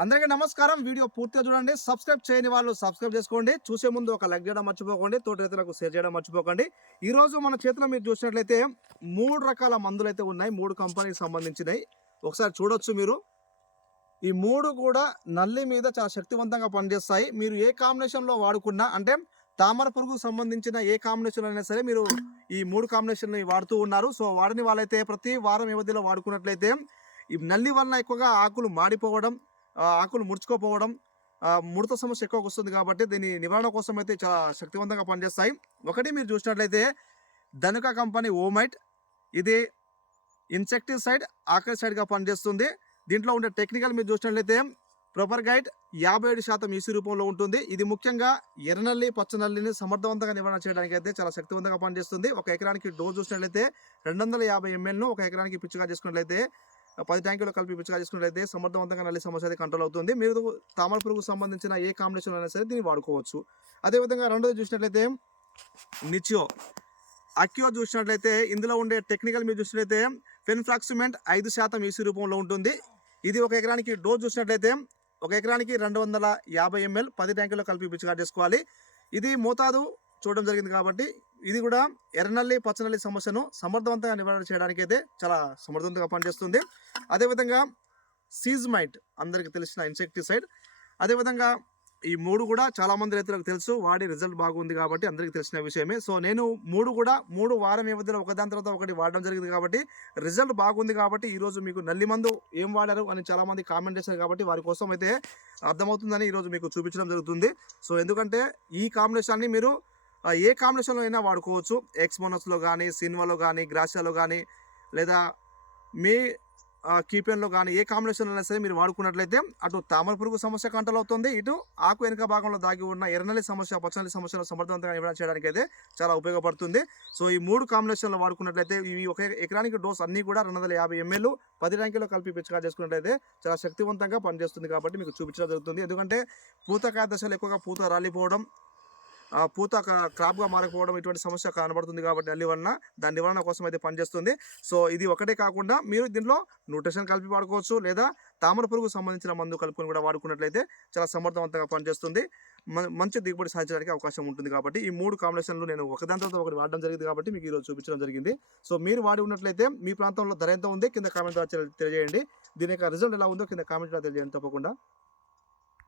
అందరికీ నమస్కారం. వీడియో పూర్తిగా చూడండి. సబ్స్క్రైబ్ చేయని వాళ్ళు సబ్స్క్రైబ్ చేసుకోండి. చూసే ముందు ఒక లైక్ చేయడం మర్చిపోకండి. తోటి రైతులకు షేర్ చేయడం మర్చిపోకండి. ఈ రోజు మన చేతిలో మీరు చూసినట్లయితే 3 రకాల మందులైతే ఉన్నాయి. 3 కంపెనీకి సంబంధించినవి. ఒకసారి చూడొచ్చు మీరు. ఈ 3 కూడా నల్లి మీద చాలా శక్తివంతంగా పనిచేస్తాయి. మీరు ఏ కాంబినేషన్‌లో వాడుకున్నా అంటే తామర పురుగుకు సంబంధించిన ఏ కాంబినేషన్ అయినా సరే మీరు ఈ 3 కాంబినేషన్‌ని వాడుతూ ఉన్నారు. సో వాడని వాళ్ళైతే ప్రతి వారం వ్యవధిలో వాడుకున్నట్లయితే ఈ నల్లి వలన ఎక్కువగా ఆకులు మాడిపోవడం, ఆకులు ముడుచుకోపోవడం, ముడత సమస్య ఎక్కువగా వస్తుంది కాబట్టి దీని నివారణ కోసం అయితే చాలా శక్తివంతంగా పనిచేస్తాయి. ఒకటి మీరు చూసినట్లయితే ధనుక కంపెనీ ఓమైట్. ఇది ఇన్సెక్టిసైడ్, ఆర్కిసైడ్‌గా పనిచేస్తుంది. దీంట్లో ఉండే టెక్నికల్ మీరు చూసినట్లయితే ప్రొపర్ గైడ్ 57% ఈసీ రూపంలో ఉంటుంది. ఇది ముఖ్యంగా ఎర్రనల్లి, పచ్చనల్లిని సమర్థవంతంగా నివారణ చేయడానికి అయితే చాలా శక్తివంతంగా పనిచేస్తుంది. ఒక ఎకరానికి డోస్ చూసినట్లయితే 250 mlను ఒక ఎకరానికి పిచ్చిగా చేసుకున్నట్లయితే 10 ట్యాంకులు కలిపి పిచ్చిగా చేసుకున్నట్లయితే సమర్థవంతంగా నల్లి సమస్య అయితే కంట్రోల్ అవుతుంది. మీరు తామర పురుగుకు సంబంధించిన ఏ కాంబినేషన్ అయినా సరే దీన్ని వాడుకోవచ్చు. అదేవిధంగా రెండోది చూసినట్లయితే నిచియో అక్యో చూసినట్లయితే ఇందులో ఉండే టెక్నికల్ మీరు చూసినట్లయితే ఫెన్ఫ్రాక్సిమెంట్ 5% ఈసీ రూపంలో ఉంటుంది. ఇది ఒక ఎకరానికి డోస్ చూసినట్లయితే ఒక ఎకరానికి 250 ml 10 ట్యాంకుల్లో కలిపి పిచికారి చేసుకోవాలి. ఇది మోతాదు చూడడం జరిగింది కాబట్టి ఇది కూడా ఎర్రనల్లి, పచ్చనల్లి సమస్యను సమర్థవంతంగా నివారణ చేయడానికి అయితే చాలా సమర్థవంతంగా పనిచేస్తుంది. అదేవిధంగా సీజ్మైట్ అందరికీ తెలిసిన ఇన్సెక్టిసైడ్. అదేవిధంగా ఈ 3 కూడా చాలామంది రైతులకు తెలుసు, వాడి రిజల్ట్ బాగుంది కాబట్టి అందరికీ తెలిసిన విషయమే. సో నేను 3 వారం వ్యవధిలో ఒకదాని తర్వాత ఒకటి వాడడం జరిగింది కాబట్టి రిజల్ట్ బాగుంది కాబట్టి ఈరోజు మీకు నల్లి మందు ఏం వాడారు అని చాలామంది కామెంట్ చేశారు కాబట్టి వారి కోసం అయితే అర్థమవుతుందని ఈరోజు మీకు చూపించడం జరుగుతుంది. సో ఎందుకంటే ఈ కాంబినేషన్ని మీరు ఏ కాంబినేషన్లో అయినా వాడుకోవచ్చు. ఎక్స్మోనస్లో కానీ, సిన్వాలో కానీ, గ్రాసియాలో కానీ లేదా మీ కీపెన్లో కానీ ఏ కాంబినేషన్ అయినా సరే మీరు వాడుకున్నట్లయితే అటు తామర పురుగు సమస్య కంట్రోల్ అవుతుంది, ఇటు ఆకు వెనుక భాగంలో దాగి ఉన్న ఎర్రనల్లి సమస్య, పచ్చనల్లి సమస్యను సమర్థవంతంగా నివారణ చేయడానికి అయితే చాలా ఉపయోగపడుతుంది. సో ఈ 3 కాంబినేషన్లో వాడుకున్నట్లయితే ఇవి ఒక ఎకరానికి డోస్ అన్నీ కూడా 250 ml 10 ట్యాంకుల్లో కలిపి పిచికారి చేసుకున్నట్లయితే చాలా శక్తివంతంగా పనిచేస్తుంది కాబట్టి మీకు చూపించడం జరుగుతుంది. ఎందుకంటే పూతకాయ దశలో ఎక్కువగా పూత రాలిపోవడం, పూత క్రాప్గా మారకపోవడం ఇటువంటి సమస్య కనబడుతుంది కాబట్టి నల్లి వలన దాని నివారణ కోసం అయితే పనిచేస్తుంది. సో ఇది ఒకటే కాకుండా మీరు దీంట్లో న్యూట్రిషన్ కలిపి వాడుకోవచ్చు, లేదా తామర పురుగు సంబంధించిన మందు కలుపుకొని కూడా వాడుకున్నట్లయితే చాలా సమర్థవంతంగా పనిచేస్తుంది. మంచి దిగుబడి సాధించడానికి అవకాశం ఉంటుంది కాబట్టి ఈ 3 కాంబినేషన్లు నేను ఒకదాని తర్వాత ఒకటి వాడడం జరిగింది కాబట్టి మీకు ఈరోజు చూపించడం జరిగింది. సో మీరు వాడి ఉన్నట్లయితే మీ ప్రాంతంలో ధర ఎంత ఉంది కింద కామెంట్ ద్వారా తెలియజేయండి. దీని యొక్క రిజల్ట్ ఎలా ఉందో కింద కామెంట్ ద్వారా తెలియజేయండి తప్పకుండా.